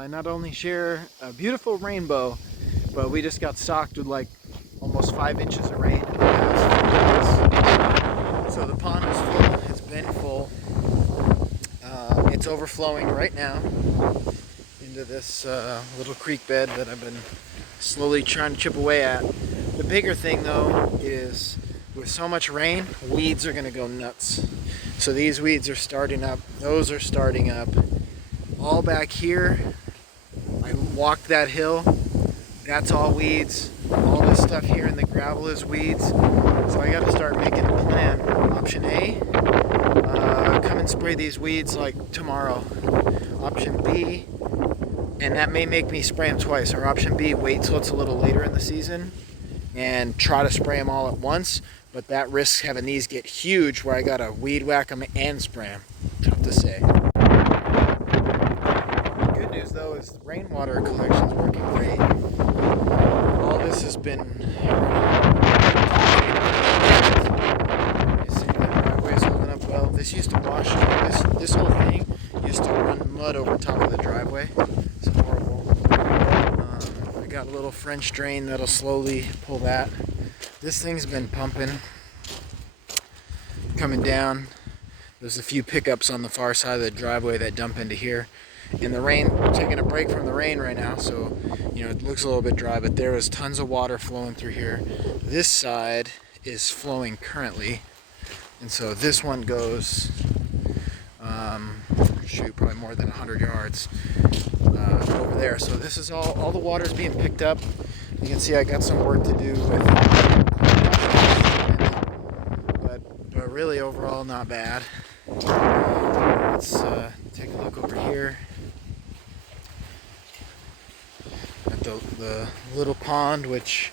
I not only share a beautiful rainbow, but we just got socked with like almost 5 inches of rain in the past few days. So the pond is full, it's been full. It's overflowing right now into this little creek bed that I've been slowly trying to chip away at. The bigger thing though is with so much rain, weeds are gonna go nuts. So these weeds are starting up, those are starting up. All back here, I walked that hill, that's all weeds. All this stuff here in the gravel is weeds. So I gotta start making a plan. Option A, come and spray these weeds like tomorrow. Option B, and that may make me spray them twice, or option B, wait till it's a little later in the season and try to spray them all at once, but that risks having these get huge where I gotta weed whack them and spray them. Tough to say. The good news though is the rainwater collection's working great. All this has been, you see the driveway's holding up well. This used to wash, this whole thing used to run mud over top of the driveway. It's horrible. I got a little French drain that'll slowly pull that. This thing's been pumping, coming down. There's a few pickups on the far side of the driveway that dump into here. And the rain, we're taking a break from the rain right now, so you know it looks a little bit dry, but there was tons of water flowing through here. This side is flowing currently, and so this one goes, shoot, probably more than 100 yards over there. So this is all the water's being picked up. You can see I got some work to do with it, but really overall not bad. Let's take a look over here at the little pond, which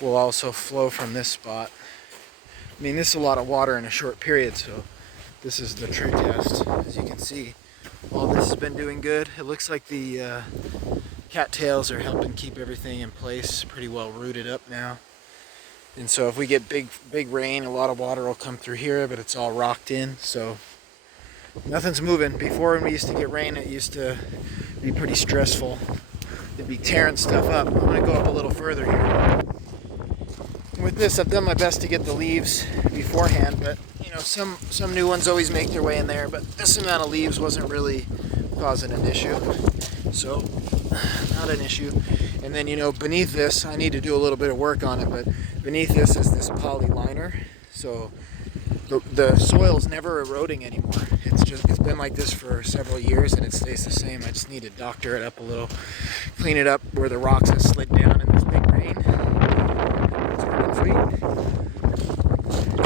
will also flow from this spot. I mean, this is a lot of water in a short period, so this is the true test. As you can see, all this has been doing good. It looks like the cattails are helping keep everything in place, pretty well rooted up now. And so if we get big rain, a lot of water will come through here, but it's all rocked in, so nothing's moving. Before, when we used to get rain, it used to be pretty stressful. It'd be tearing stuff up. I'm gonna go up a little further here. With this, I've done my best to get the leaves beforehand, but you know, some new ones always make their way in there, but this amount of leaves wasn't really causing an issue. So, not an issue. And then, you know, beneath this, I need to do a little bit of work on it, but beneath this is this poly liner. So the soil's never eroding anymore. It's been like this for several years and it stays the same. I just need to doctor it up a little, clean it up where the rocks have slid down in this big rain. It's working sweet.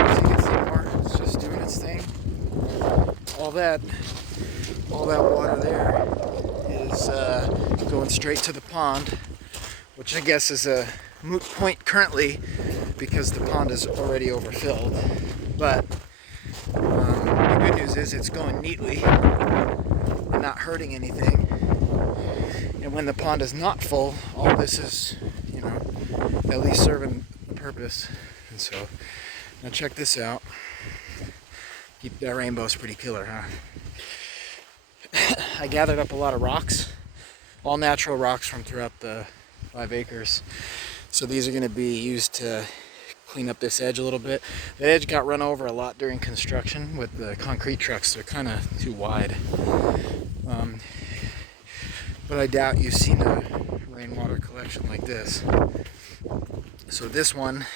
As you can see more, it's just doing its thing. All that water there is going straight to the pond, which I guess is a moot point currently because the pond is already overfilled. But the good news is it's going neatly and not hurting anything. And when the pond is not full, all this is, you know, at least serving a purpose. And so, now check this out. That rainbow's pretty killer, huh? I gathered up a lot of rocks, all natural rocks from throughout the 5 acres. So these are going to be used to clean up this edge a little bit. The edge got run over a lot during construction with the concrete trucks. They're kind of too wide. But I doubt you've seen a rainwater collection like this. So this one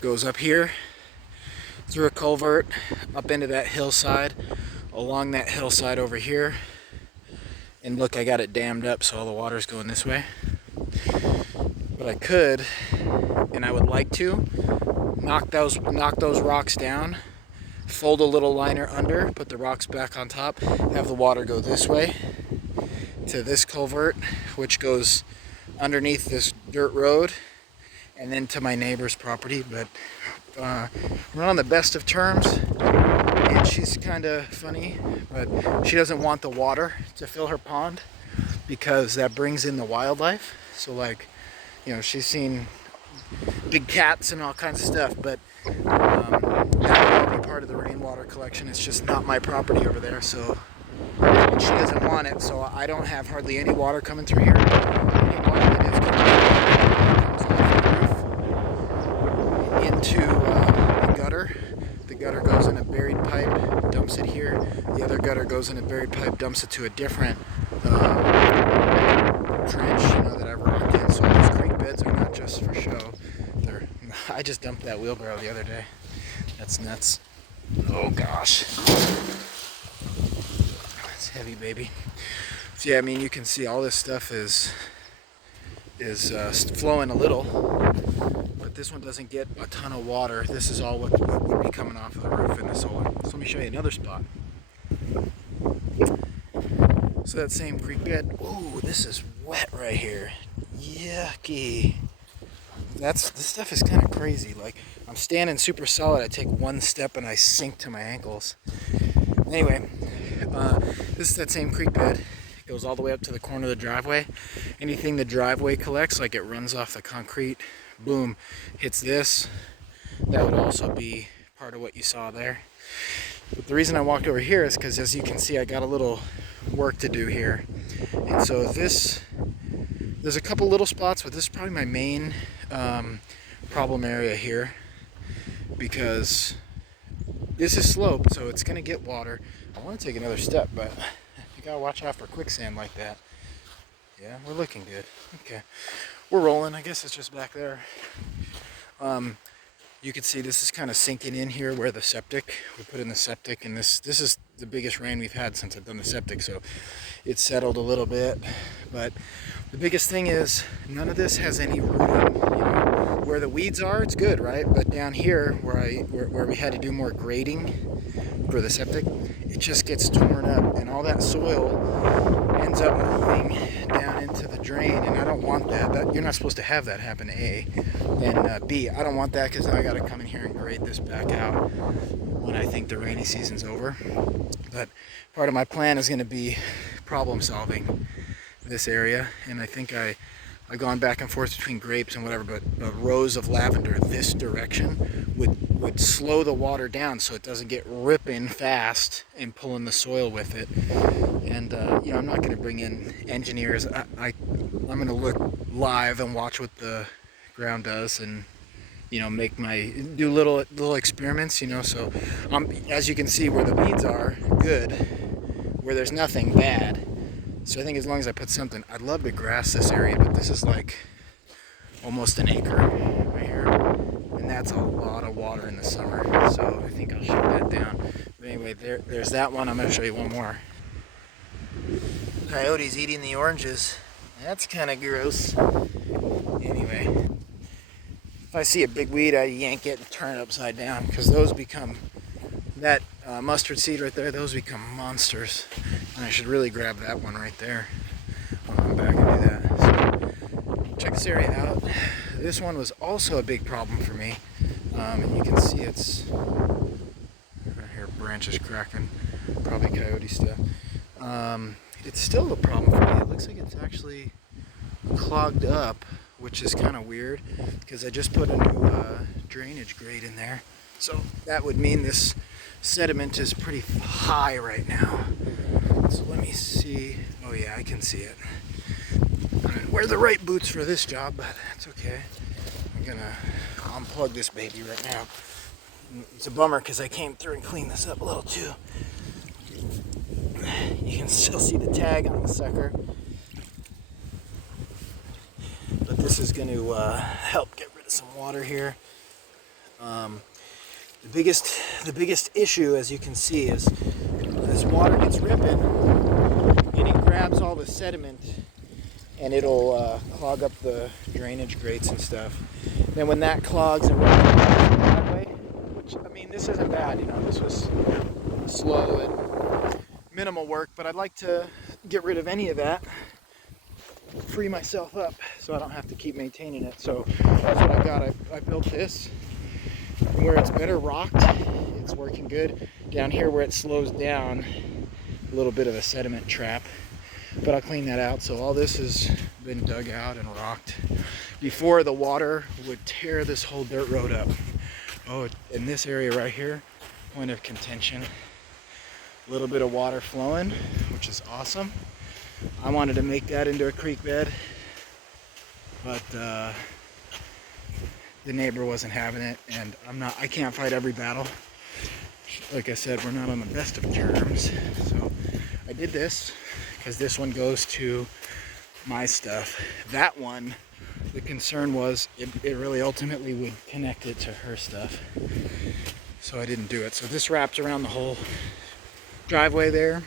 goes up here through a culvert up into that hillside, along that hillside over here. And look, I got it dammed up so all the water's going this way. But I could, and I would like to, knock those rocks down, fold a little liner under, put the rocks back on top, have the water go this way to this culvert, which goes underneath this dirt road, and then to my neighbor's property. But we're on the best of terms, and she's kind of funny, but she doesn't want the water to fill her pond because that brings in the wildlife. So like, you know, she's seen big cats and all kinds of stuff, but that will all be part of the rainwater collection. It's just not my property over there, so and she doesn't want it, so I don't have hardly any water coming through here. Any water that is coming comes off the roof into the gutter. The gutter goes in a buried pipe, dumps it here. The other gutter goes in a buried pipe, dumps it to a different trench, that I've rocked in. So these creek beds are not just for show. I just dumped that wheelbarrow the other day. That's nuts. Oh gosh. It's heavy, baby. So yeah, I mean, you can see all this stuff is flowing a little, but this one doesn't get a ton of water. This is all what would be coming off of the roof in the solar. So let me show you another spot. So that same creek bed. Oh, this is wet right here. Yucky. This stuff is kind of crazy. Like, I'm standing super solid. I take one step and I sink to my ankles. Anyway, this is that same creek bed. It goes all the way up to the corner of the driveway. Anything the driveway collects, like it runs off the concrete, boom, hits this. That would also be part of what you saw there. But the reason I walked over here is because, as you can see, I got a little work to do here. And so there's a couple little spots, but this is probably my main problem area here, because this is sloped, so it's going to get water. I want to take another step, but you got to watch out for quicksand like that. Yeah, we're looking good. Okay, we're rolling. I guess it's just back there. You can see this is kind of sinking in here where the septic, we put in the septic, and this is the biggest rain we've had since I've done the septic, so it's settled a little bit. But the biggest thing is none of this has any rooting. Where the weeds are, it's good, right? But down here where we had to do more grading for the septic, it just gets torn up, and all that soil ends up moving down into the drain, and I don't want that. You're not supposed to have that happen, A. And B, I don't want that, because I got to come in here and grade this back out when I think the rainy season's over. But part of my plan is going to be problem solving this area, and I think I've gone back and forth between grapes and whatever, but rows of lavender this direction would slow the water down so it doesn't get ripping fast and pulling the soil with it. And I'm not going to bring in engineers. I'm going to look live and watch what the ground does, and do little experiments. So as you can see, where the weeds are, good. Where there's nothing, bad. So I think as long as I put something, I'd love to grass this area, but this is like almost an acre right here, and that's a lot of water in the summer. So I think I'll shut that down. But anyway, there's that one. I'm going to show you one more. Coyotes eating the oranges. That's kind of gross. Anyway, if I see a big weed, I yank it and turn it upside down, because those become, that mustard seed right there, those become monsters. And I should really grab that one right there when I'm back and do that. So check this area out. This one was also a big problem for me. And you can see it's right here, branches cracking, probably coyote stuff. It's still a problem for me. It looks like it's actually clogged up, which is kind of weird, because I just put a new drainage grate in there. So that would mean this sediment is pretty high right now. So let me see. Oh yeah, I can see it. I didn't wear the right boots for this job, but that's okay. I'm gonna unplug this baby right now. It's a bummer because I came through and cleaned this up a little too. You can still see the tag on the sucker. But this is going to help get rid of some water here. The biggest issue, as you can see, is this water gets ripping and it grabs all the sediment, and it'll clog up the drainage grates and stuff. Then when that clogs and runs that way, which, I mean, this isn't bad, this was slow and minimal work, but I'd like to get rid of any of that, free myself up so I don't have to keep maintaining it. So that's what I got. I built this where it's better rocked, it's working good. Down here where it slows down, a little bit of a sediment trap, but I'll clean that out. So all this has been dug out and rocked. Before, the water would tear this whole dirt road up. Oh, in this area right here, point of contention, a little bit of water flowing, which is awesome. I wanted to make that into a creek bed, but the neighbor wasn't having it, and I can't fight every battle. Like I said, we're not on the best of terms, so I did this because this one goes to my stuff. That one, the concern was it really ultimately would connect it to her stuff, so I didn't do it. So this wraps around the whole driveway there,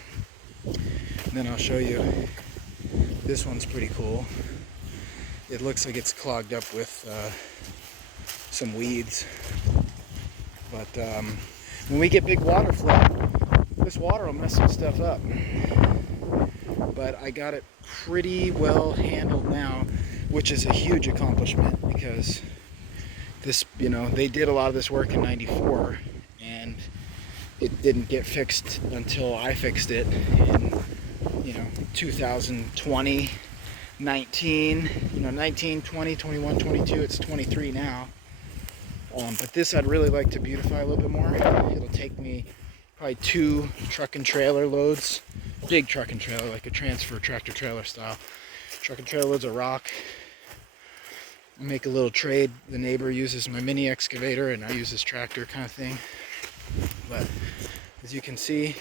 and then I'll show you. This one's pretty cool. It looks like it's clogged up with some weeds, but when we get big water flow, this water will mess some stuff up. But I got it pretty well handled now, which is a huge accomplishment, because this, they did a lot of this work in '94, and it didn't get fixed until I fixed it in 2020, 19, 19, 20, 21, 22. It's 23 now. But this I'd really like to beautify a little bit more. It'll take me probably 2 truck and trailer loads, big truck and trailer, like a transfer tractor trailer style. Truck and trailer loads of rock. I make a little trade. The neighbor uses my mini excavator and I use his tractor, kind of thing. But as you can see,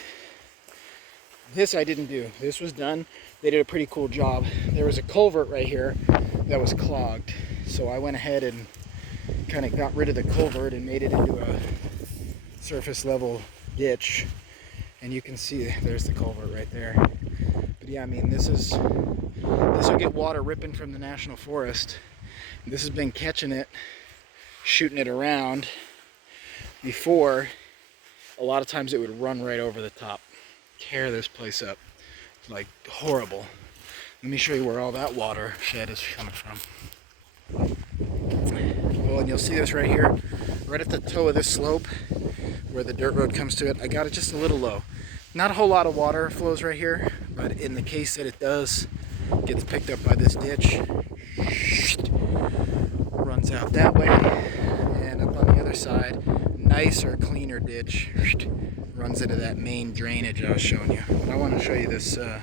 this I didn't do. This was done. They did a pretty cool job. There was a culvert right here that was clogged, so I went ahead and kind of got rid of the culvert and made it into a surface level ditch, and you can see there's the culvert right there. But yeah, I mean, this will get water ripping from the national forest. This has been catching it, shooting it around. Before, a lot of times it would run right over the top, tear this place up, like horrible. Let me show you where all that water shed is coming from. Well, and you'll see this right here, right at the toe of this slope where the dirt road comes to it. I got it just a little low. Not a whole lot of water flows right here, but in the case that it does, it gets picked up by this ditch, runs out that way, and up on the other side, nicer, cleaner ditch, runs into that main drainage I was showing you. But I want to show you this, the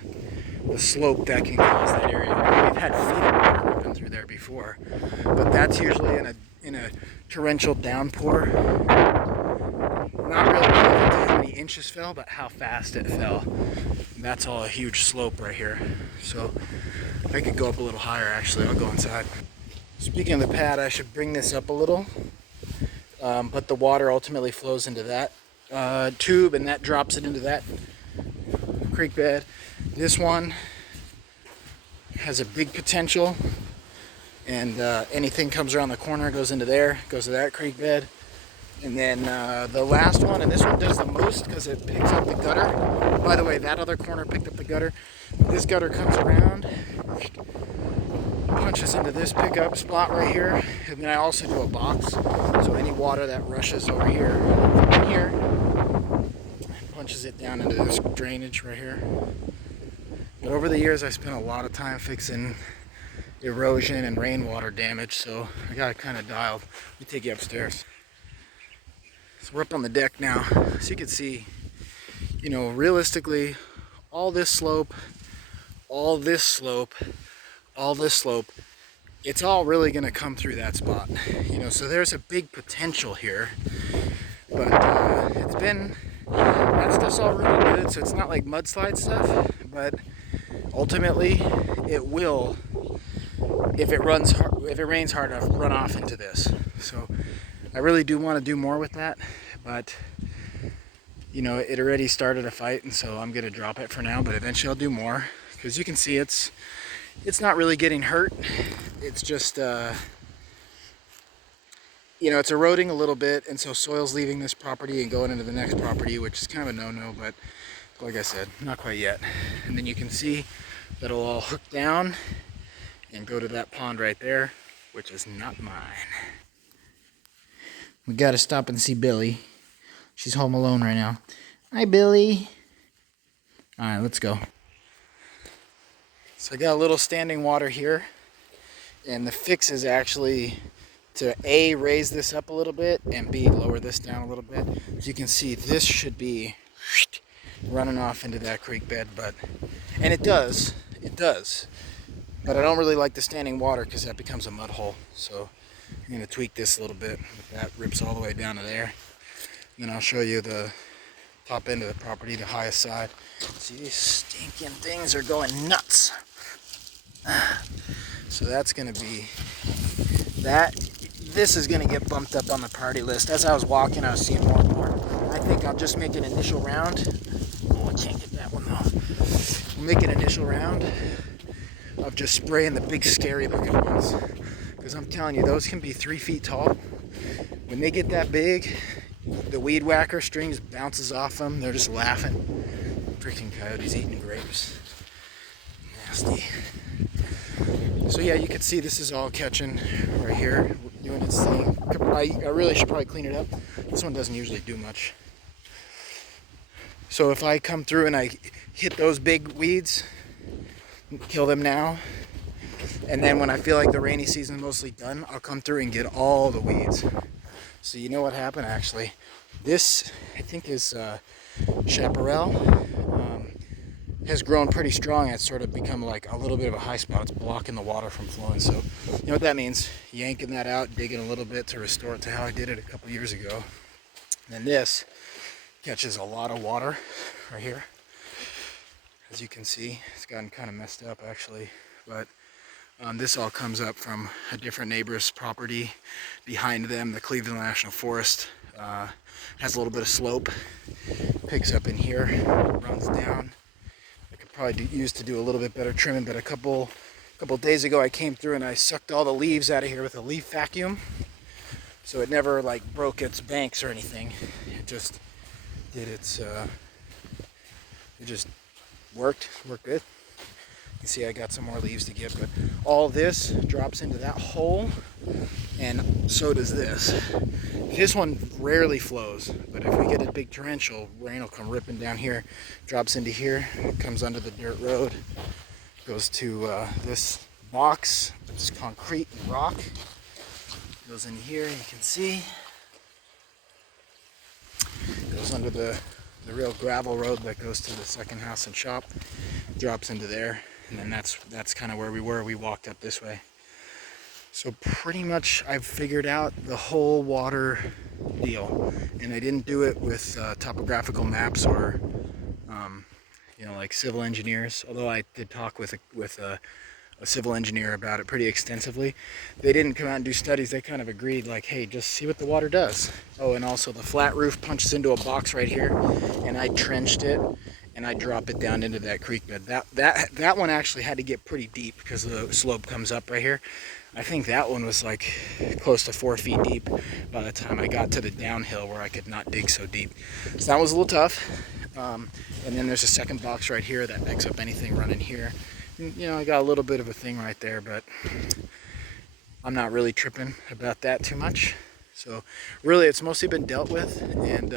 slope that can cause that area. We've had feet of water ripping through there before, but that's usually in a torrential downpour. Not really related to how many inches fell, but how fast it fell. That's all a huge slope right here. So I could go up a little higher, actually. I'll go inside. Speaking of the pad, I should bring this up a little, but the water ultimately flows into that tube, and that drops it into that creek bed. This one has a big potential, and anything comes around the corner goes into there, goes to that creek bed. And then the last one, and this one does the most because it picks up the gutter. By the way, that other corner picked up the gutter. This gutter comes around, punches into this pickup spot right here, and then I also do a box, so any water that rushes over here, punches it down into this drainage right here. But over the years, I spent a lot of time fixing erosion and rainwater damage, so I got it kind of dialed. Let me take you upstairs. So we're up on the deck now, so you can see, realistically, all this slope, all this slope, all this slope, it's all really going to come through that spot. So there's a big potential here, but that stuff's all really good, so it's not like mudslide stuff, but ultimately it will, if it rains hard enough, run off into this. So I really do want to do more with that, but it already started a fight, and so I'm going to drop it for now, but eventually I'll do more, because you can see it's not really getting hurt. It's just it's eroding a little bit, and so soil's leaving this property and going into the next property, which is kind of a no-no, but like I said, not quite yet. And then you can see that it'll all hook down and go to that pond right there, which is not mine. We gotta stop and see Billy. She's home alone right now. Hi, Billy. Alright, let's go. So I got a little standing water here, and the fix is actually to A, raise this up a little bit, and B, lower this down a little bit. As you can see, this should be running off into that creek bed, and it does, but I don't really like the standing water because that becomes a mud hole. So I'm going to tweak this a little bit. That rips all the way down to there. And then I'll show you the top end of the property, the highest side. See, these stinking things are going nuts. So that's going to be that. This is going to get bumped up on the priority list. As I was walking, I was seeing more and more. I think I'll just make an initial round. Oh, I can't get that one though. We'll make an initial round of just spraying the big scary looking ones. Because I'm telling you, those can be 3 feet tall. When they get that big, the weed whacker strings bounces off them. They're just laughing. Freaking coyotes eating grapes. Nasty. So yeah, you can see this is all catching right here, doing its thing. I really should probably clean it up. This one doesn't usually do much. So if I come through and I hit those big weeds, kill them now, and then when I feel like the rainy season is mostly done, I'll come through and get all the weeds. So you know what happened actually? This, I think, is chaparral. Has grown pretty strong. It's sort of become like a little bit of a high spot. It's blocking the water from flowing. So you know what that means? Yanking that out, digging a little bit to restore it to how I did it a couple years ago. And then this catches a lot of water right here. As you can see, it's gotten kind of messed up actually, but this all comes up from a different neighbor's property behind them. The Cleveland National Forest has a little bit of slope, picks up in here, runs down. I could probably use to do a little bit better trimming, but a couple days ago I came through and I sucked all the leaves out of here with a leaf vacuum, so it never like broke its banks or anything. It just did its it just worked good. You can see I got some more leaves to get, but all this drops into that hole, and so does this. This one rarely flows, but if we get a big torrential, rain will come ripping down here, drops into here, comes under the dirt road, goes to this box, it's concrete and rock, goes in here, you can see, goes under the real gravel road that goes to the second house and shop, drops into there, and then that's kind of where we were. We walked up this way. So pretty much I've figured out the whole water deal, and I didn't do it with topographical maps or like civil engineers, although I did talk with a civil engineer about it pretty extensively. They didn't come out and do studies. They kind of agreed like, hey, just see what the water does. Oh, and also the flat roof punches into a box right here, and I trenched it and I drop it down into that creek bed. That one actually had to get pretty deep because the slope comes up right here. I think that one was like close to 4 feet deep by the time I got to the downhill where I could not dig so deep. So that was a little tough. And then there's a second box right here that picks up anything running here. You know, I got a little bit of a thing right there, but I'm not really tripping about that too much. So really it's mostly been dealt with, and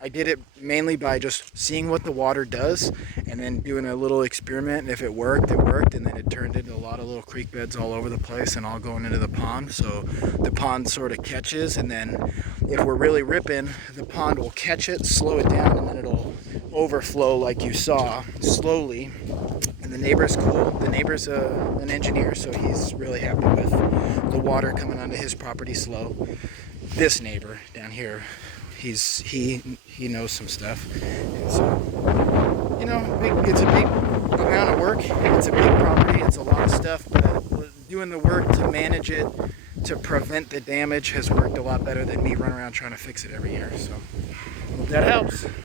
I did it mainly by just seeing what the water does and then doing a little experiment, and if it worked, it worked, and then it turned into a lot of little creek beds all over the place and all going into the pond. So the pond sort of catches, and then if we're really ripping, the pond will catch it, slow it down, and then it'll overflow like you saw, slowly. And the neighbor's cool. The neighbor's an engineer, so he's really happy with the water coming onto his property slow. This neighbor down here, he knows some stuff. And so, you know, it's a big amount of work. It's a big property. It's a lot of stuff, but doing the work to manage it, to prevent the damage, has worked a lot better than me running around trying to fix it every year. So hope that helps.